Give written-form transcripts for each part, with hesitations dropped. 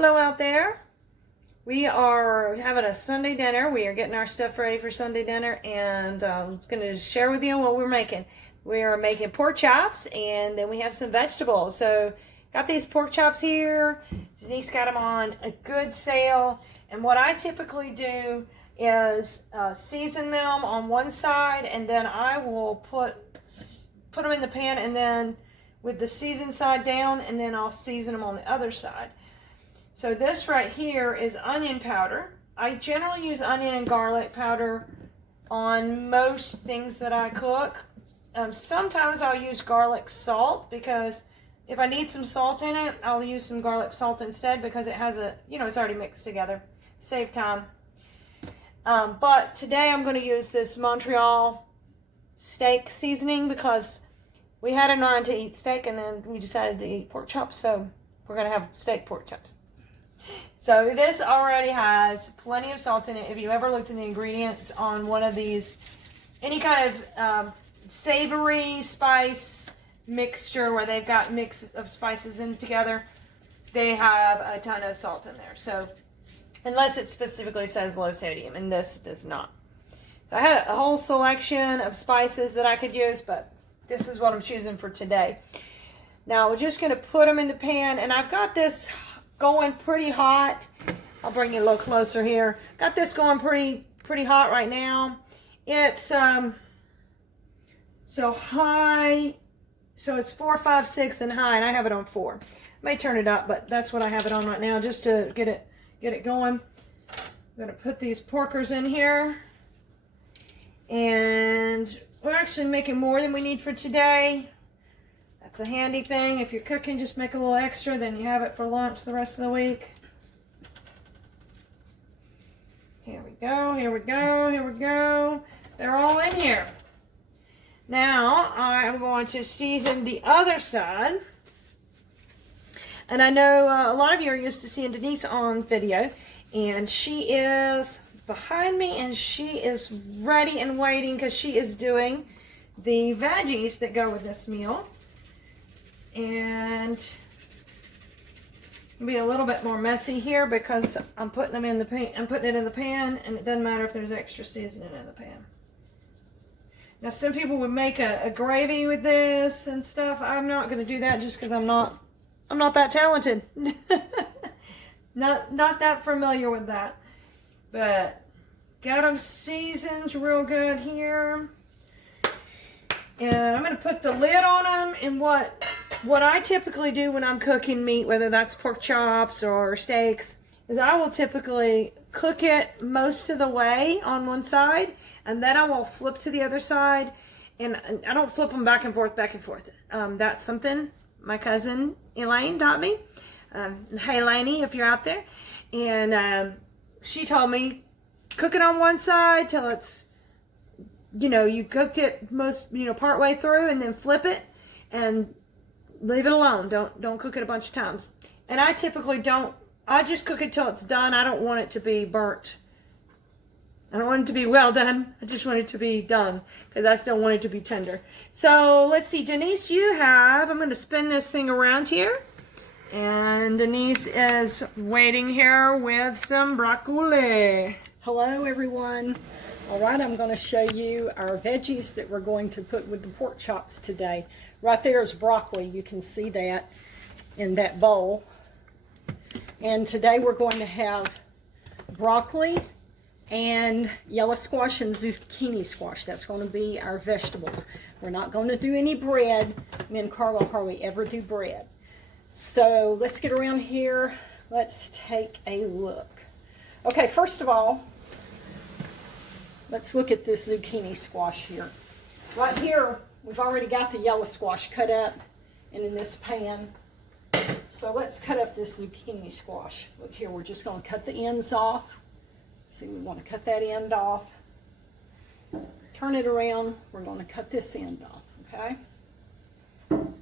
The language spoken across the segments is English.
Hello out there. We are having a Sunday dinner. We are getting our stuff ready for Sunday dinner, and I'm just going to share with you what we're making. We are making pork chops, and then we have some vegetables. So, got these pork chops here. Denise got them on a good sale, and what I typically do is season them on one side, and then I will put them in the pan, and then with the seasoned side down, and then I'll season them on the other side. So this right here is onion powder. I generally use onion and garlic powder on most things that I cook. Sometimes I'll use garlic salt because if I need some salt in it, I'll use some garlic salt instead because it has it's already mixed together. Save time. But today I'm going to use this Montreal steak seasoning because we had in mind to eat steak and then we decided to eat pork chops. So we're going to have steak pork chops. So this already has plenty of salt in it. If you ever looked in the ingredients on one of these, any kind of savory spice mixture where they've got mix of spices in together, they have a ton of salt in there. So unless it specifically says low sodium, and this does not. So I had a whole selection of spices that I could use, but this is what I'm choosing for today. Now we're just going to put them in the pan, and I've got this going pretty hot. I'll bring you a little closer here. Got this going pretty hot right now. It's so high, so it's 4, 5, 6 and high, and I have it on 4. May turn it up, but that's what I have it on right now just to get it going. I'm gonna put these porkers in here, and we're actually making more than we need for today. That's a handy thing. If you're cooking, just make a little extra, then you have it for lunch the rest of the week. Here we go, here we go, here we go. They're all in here. Now, I'm going to season the other side. And I know a lot of you are used to seeing Denise on video, and she is behind me, and she is ready and waiting because she is doing the veggies that go with this meal. And it'll be a little bit more messy here because I'm putting them in the pan. I'm putting it in the pan, and it doesn't matter if there's extra seasoning in the pan. Now, some people would make a gravy with this and stuff. I'm not going to do that just because I'm not that talented. not that familiar with that. But got them seasoned real good here. And I'm going to put the lid on them, and what I typically do when I'm cooking meat, whether that's pork chops or steaks, is I will typically cook it most of the way on one side, and then I will flip to the other side, and I don't flip them back and forth, back and forth. That's something my cousin Elaine taught me. Hey Elaine, if you're out there. And she told me, cook it on one side till it's, you cooked it part way through, and then flip it and leave it alone. Don't cook it a bunch of times. And I typically don't. I just cook it till it's done. I don't want it to be burnt. I don't want it to be well done. I just want it to be done because I still want it to be tender. So let's see, Denise, I'm going to spin this thing around here. And Denise is waiting here with some broccoli. Hello everyone. All right, I'm going to show you our veggies that we're going to put with the pork chops today. Right there is broccoli. You can see that in that bowl. And today we're going to have broccoli and yellow squash and zucchini squash. That's going to be our vegetables. We're not going to do any bread. Me and Carla hardly ever do bread. So let's get around here. Let's take a look. Okay, first of all, let's look at this zucchini squash here. Right here, we've already got the yellow squash cut up and in this pan. So let's cut up this zucchini squash. Look here, we're just going to cut the ends off. See, we want to cut that end off. Turn it around. We're going to cut this end off, okay?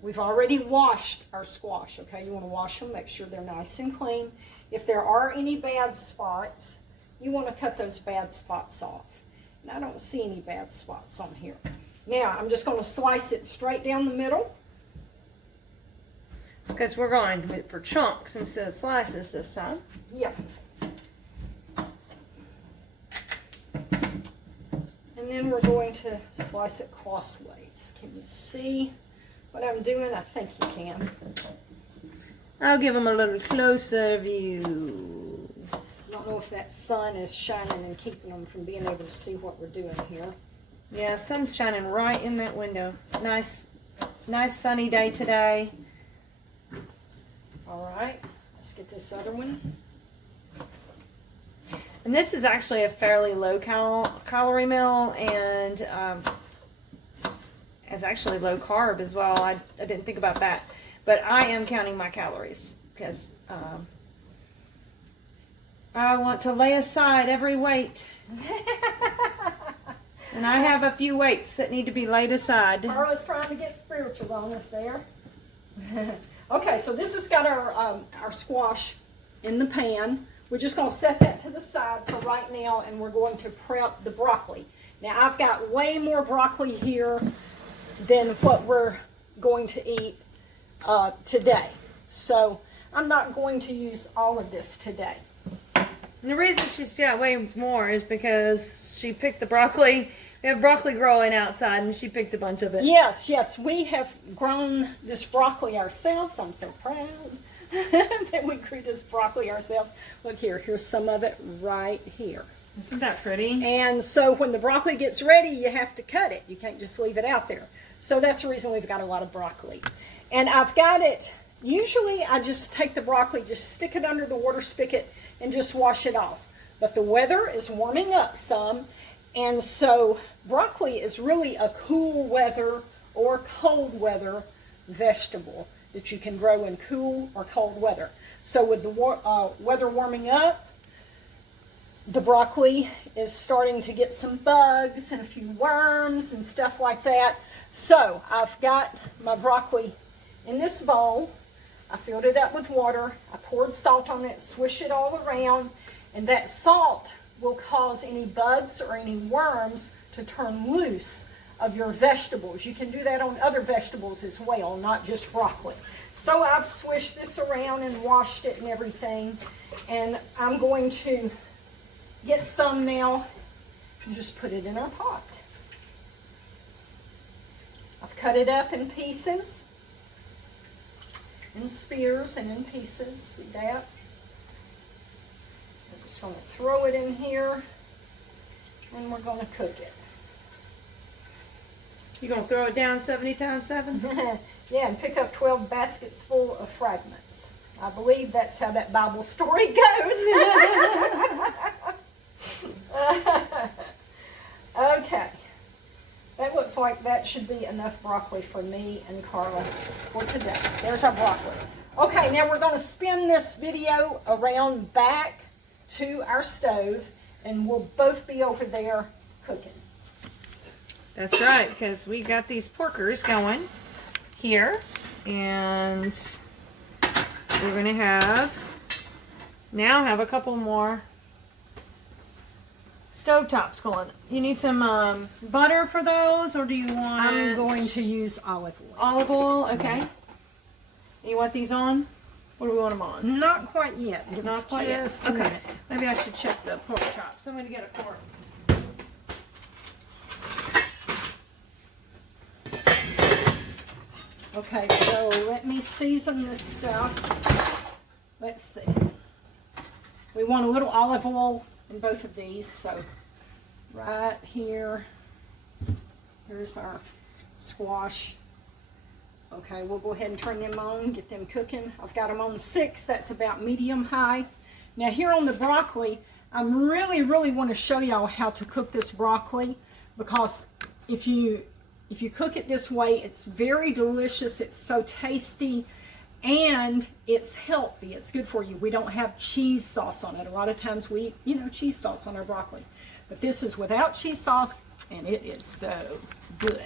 We've already washed our squash, okay? You want to wash them, make sure they're nice and clean. If there are any bad spots, you want to cut those bad spots off. And I don't see any bad spots on here. Now, I'm just going to slice it straight down the middle. Because we're going to for chunks instead of slices this time. Yep. And then we're going to slice it crossways. Can you see what I'm doing? I think you can. I'll give them a little closer view. I don't know if that sun is shining and keeping them from being able to see what we're doing here. Yeah, sun's shining right in that window. Nice sunny day today. All right, let's get this other one. And this is actually a fairly low calorie meal, and it's actually low carb as well. I didn't think about that, but I am counting my calories because I want to lay aside every weight. And I have a few weights that need to be laid aside. Carla's trying to get spiritual on us there. Okay, so this has got our squash in the pan. We're just going to set that to the side for right now, and we're going to prep the broccoli. Now, I've got way more broccoli here than what we're going to eat today. So I'm not going to use all of this today. And the reason she's got way more is because she picked the broccoli. We have broccoli growing outside, and she picked a bunch of it. Yes, yes, we have grown this broccoli ourselves. I'm so proud that we grew this broccoli ourselves. Look here, here's some of it right here. Isn't that pretty? And so when the broccoli gets ready, you have to cut it. You can't just leave it out there. So that's the reason we've got a lot of broccoli. And I've got it, usually I just take the broccoli, just stick it under the water spigot and just wash it off. But the weather is warming up some, and so broccoli is really a cool weather or cold weather vegetable that you can grow in cool or cold weather. So with the weather warming up, the broccoli is starting to get some bugs and a few worms and stuff like that. So I've got my broccoli in this bowl. I filled it up with water. I poured salt on it, swish it all around, and that salt will cause any bugs or any worms to turn loose of your vegetables. You can do that on other vegetables as well, not just broccoli. So I've swished this around and washed it and everything, and I'm going to get some now and just put it in our pot. I've cut it up in pieces, in spears and in pieces. See that? I'm just going to throw it in here, and we're going to cook it. You gonna throw it down 70 times 7? Yeah, and pick up 12 baskets full of fragments. I believe that's how that Bible story goes. Okay. That looks like that should be enough broccoli for me and Carla for today. There's our broccoli. Okay, now we're going to spin this video around back to our stove, and we'll both be over there cooking. That's right, because we got these porkers going here, and we're gonna have a couple more stovetops going. You need some butter for those, or do you want? I'm going to use olive oil. Olive oil, okay. You want these on? What do we want them on? Not quite yet. Give Not us quite yet. just a Okay. minute. Maybe I should check the pork chops. I'm going to get a fork. Okay, so let me season this stuff. Let's see. We want a little olive oil in both of these, so right here, here's our squash. Okay, we'll go ahead and turn them on, get them cooking. I've got them on 6, that's about medium high. Now here on the broccoli, I really want to show y'all how to cook this broccoli, because if you cook it this way, it's very delicious, it's so tasty, and it's healthy, it's good for you. We don't have cheese sauce on it. A lot of times we eat, cheese sauce on our broccoli. But this is without cheese sauce, and it is so good.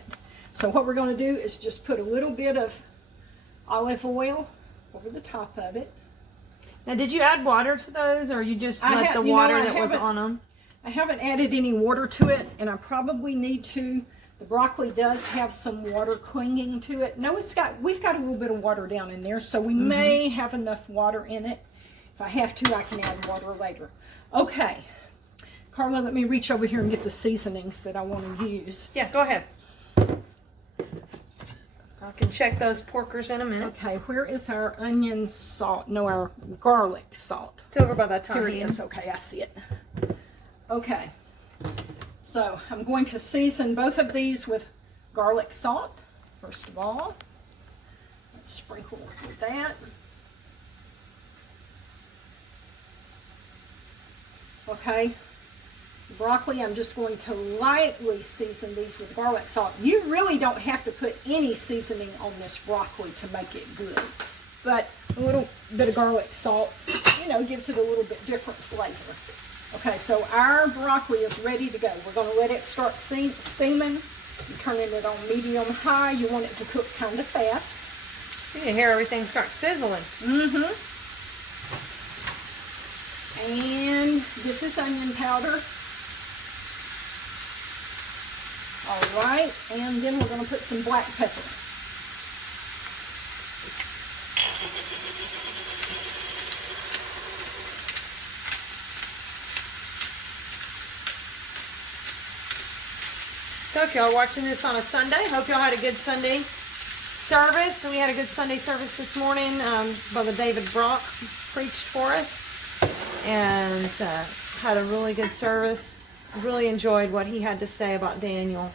So what we're going to do is just put a little bit of olive oil over the top of it. Now, did you add water to those, or you just let the water that was on them? I haven't added any water to it, and I probably need to, The broccoli does have some water clinging to it. No, we've got a little bit of water down in there, so we may have enough water in it. If I have to, I can add water later. Okay, Carla, let me reach over here and get the seasonings that I want to use. Yeah, go ahead. I can check those porkers in a minute. Okay, where is our onion salt? No, our garlic salt. It's over by that Here it tahini. is. Okay, I see it. Okay, so I'm going to season both of these with garlic salt. First of all, let's sprinkle with that. Okay, broccoli, I'm just going to lightly season these with garlic salt. You really don't have to put any seasoning on this broccoli to make it good, but a little bit of garlic salt, you know, gives it a little bit different flavor. Okay, so our broccoli is ready to go. We're going to let it start steaming. You're turning it on medium-high. You want it to cook kind of fast. You can hear everything start sizzling. Mm-hmm. And this is onion powder. All right, and then we're going to put some black pepper. So if y'all are watching this on a Sunday, hope y'all had a good Sunday service. We had a good Sunday service this morning. Brother David Brock preached for us and had a really good service. Really enjoyed what he had to say about Daniel.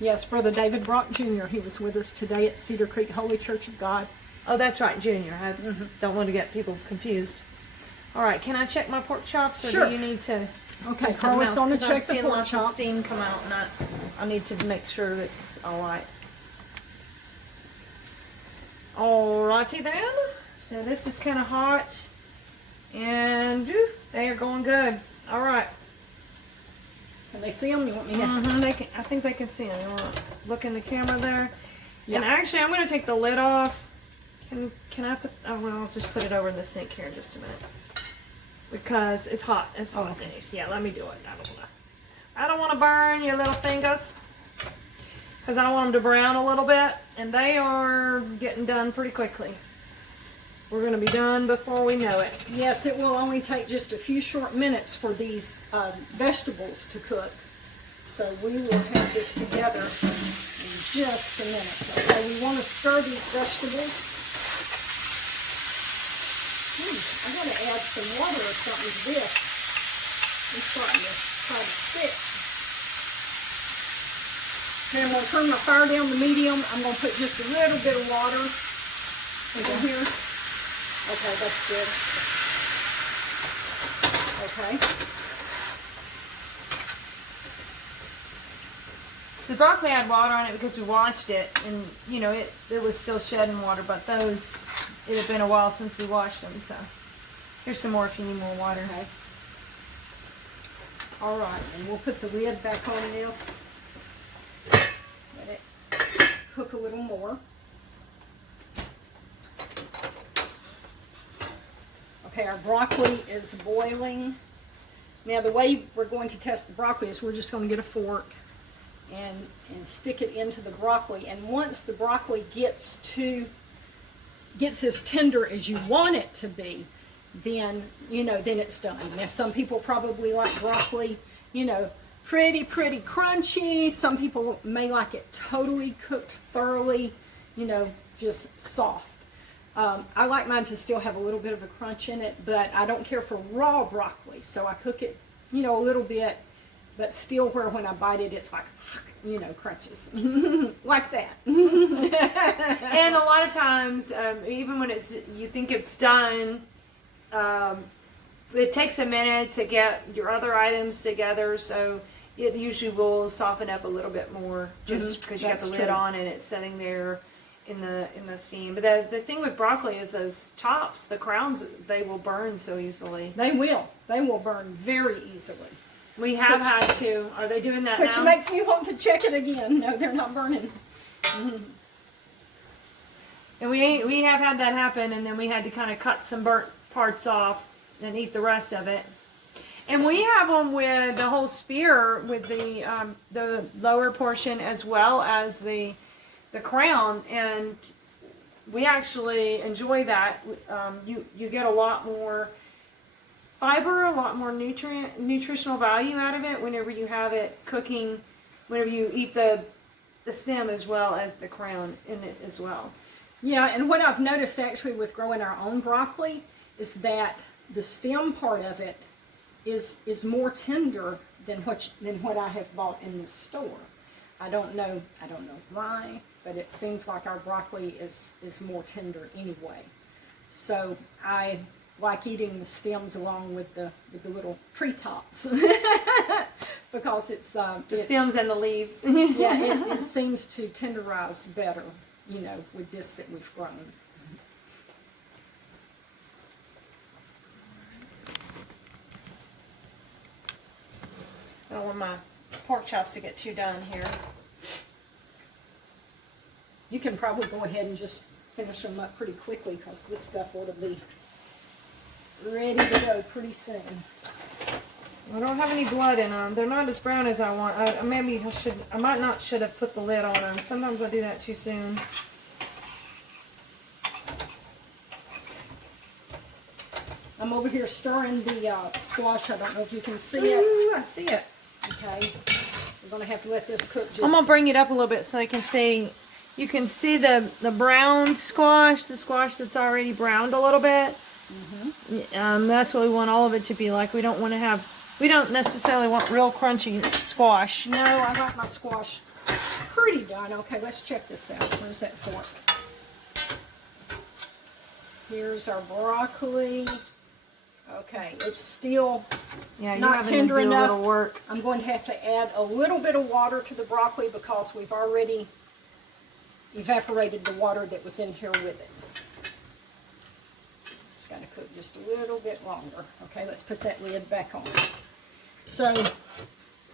Yes, Brother David Brock Jr., he was with us today at Cedar Creek Holy Church of God. Oh, that's right, Junior. I don't want to get people confused. All right, can I check my pork chops, or Sure. do you need to? Okay, Carla's going to check the pork lots of chops. steam come out, and I need to make sure it's all right. Alrighty then. So this is kind of hot, and they are going good. All right. Can they see them? You want me to? They can. I think they can see them. You want to look in the camera there? Yeah. And actually, I'm going to take the lid off. Can I put? Oh well, I'll just put it over in the sink here in just a minute because it's hot. It's hot. okay. Yeah, let me do it. I don't want to burn your little fingers because I want them to brown a little bit, and they are getting done pretty quickly. We're going to be done before we know it. Yes, it will only take just a few short minutes for these vegetables to cook. So we will have this together in just a minute. Okay, we want to stir these vegetables. I got to add some water or something to this. It's starting to try to stick. Okay, I'm going to turn my fire down to medium. I'm going to put just a little bit of water in here. Okay, that's good. Okay. So the broccoli had water on it because we washed it, and you know it was still shedding water. But those, it had been a while since we washed them. So here's some more if you need more water. Okay. All right, and we'll put the lid back on this. Let it cook a little more. Okay, our broccoli is boiling. Now the way we're going to test the broccoli is we're just going to get a fork and stick it into the broccoli. And once the broccoli gets as tender as you want it to be, then then it's done. Now some people probably like broccoli, pretty crunchy. Some people may like it totally cooked thoroughly, just soft. I like mine to still have a little bit of a crunch in it, but I don't care for raw broccoli. So I cook it, a little bit, but still where when I bite it, it's like, crunches. Like that. And a lot of times, even when you think it's done, it takes a minute to get your other items together. So it usually will soften up a little bit more just because you got the lid on and it's sitting there in the steam. But the thing with broccoli is those tops, the crowns, they will burn so easily. They will. They will burn very easily. We have had to. Are they doing that Which now? makes me want to check it again. No, they're not burning. And we have had that happen, and then we had to kind of cut some burnt parts off and eat the rest of it. And we have them with the whole spear, with the lower portion as well as the crown, and we actually enjoy that. You get a lot more fiber, a lot more nutritional value out of it whenever you have it cooking, whenever you eat the stem as well as the crown in it as well. Yeah, and what I've noticed actually with growing our own broccoli is that the stem part of it is more tender than what I have bought in the store. I don't know why, but it seems like our broccoli is more tender anyway. So I like eating the stems along with the little treetops because it's The stems and the leaves. yeah, it seems to tenderize better, you know, with this that we've grown. I don't want my pork chops to get too done here. You can probably go ahead and just finish them up pretty quickly because this stuff ought to be ready to go pretty soon. I don't have any blood in them. They're not as brown as I want. I might not should have put the lid on them. Sometimes I do that too soon. I'm over here stirring the squash. I don't know if you can see it. Ooh, I see it. Okay, we're gonna have to let this cook just. I'm gonna bring it up a little bit so you can see. You can see the brown squash, the squash that's already browned a little bit. That's what we want all of it to be like. We don't necessarily want real crunchy squash. No, I like my squash pretty done. Okay, let's check this out. Where's that fork? Here's our broccoli. Okay, it's still Yeah, you're not having tender to do enough. a little work. I'm going to have to add a little bit of water to the broccoli because we've already evaporated the water that was in here with it. It's got to cook just a little bit longer. Okay, let's put that lid back on. So,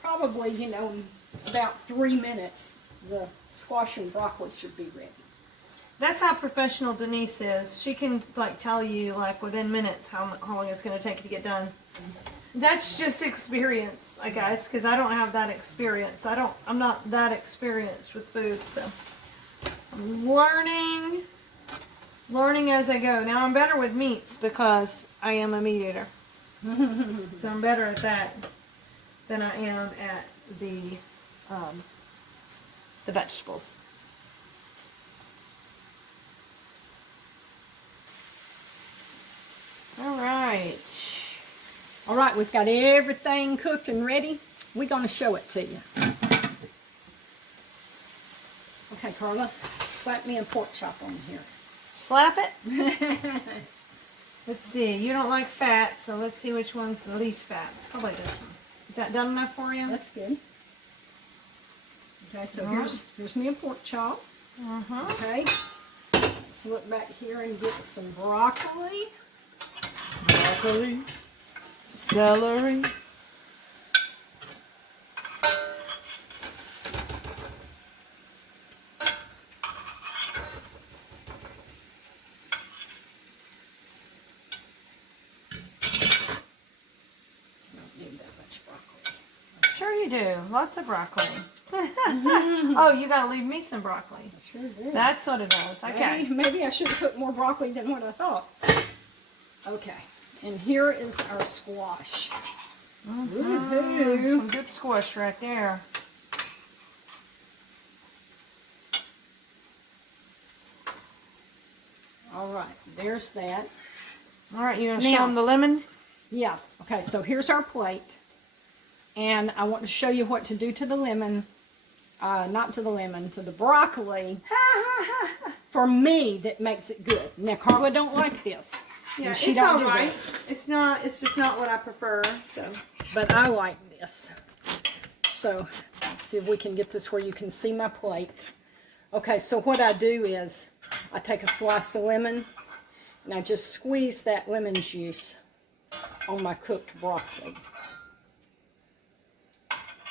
probably, you know, in about 3 minutes, the squash and broccoli should be ready. That's how professional Denise is. She can like tell you like within minutes how long it's going to take to get done. That's just experience, I guess, because I don't have that experience. I'm not that experienced with food, so I'm learning as I go. Now I'm better with meats because I am a meat eater, so I'm better at that than I am at the vegetables. All right, we've got everything cooked and ready. We're going to show it to you. Okay, Carla, slap me a pork chop on here. Slap it. Let's see. You don't like fat, so let's see which one's the least fat. Probably this one. Is that done enough for you? That's good. Okay, so Alright. here's me a pork chop. Okay. Let's look back here and get some broccoli. Broccoli. Celery. Don't need that much broccoli. Sure you do. Lots of broccoli. Oh, you gotta leave me some broccoli. I sure did. That's what it is. Okay. Maybe I should have put more broccoli than what I thought. Okay, and here is our squash. Woohoo! Some good squash right there. All right, there's that. All right, you gonna Now- show them the lemon? Yeah, okay, so here's our plate. And I want to show you what to do to the lemon. Not to the lemon, to the broccoli. For me, that makes it good. Now, Carla don't like this. Yeah, and she it's don't all do right. this. It's not. It's just not what I prefer. So. But I like this. So, let's see if we can get this where you can see my plate. Okay, so what I do is I take a slice of lemon and I just squeeze that lemon juice on my cooked broccoli.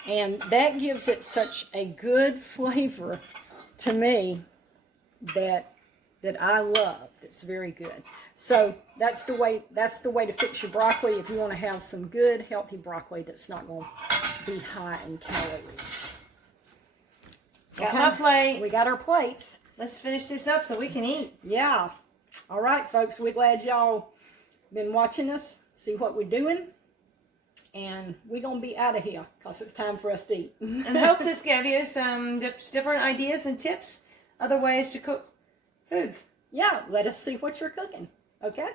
And that gives it such a good flavor to me that that I love. That's very good. So that's the way to fix your broccoli if you want to have some good, healthy broccoli that's not going to be high in calories. Got my plate. We got our plates. Let's finish this up so we can eat. Yeah. All right, folks. We're glad y'all been watching us, see what we're doing. And we're going to be out of here because it's time for us to eat. And hope this gave you some different ideas and tips, other ways to cook foods. Yeah, let us see what you're cooking. Okay?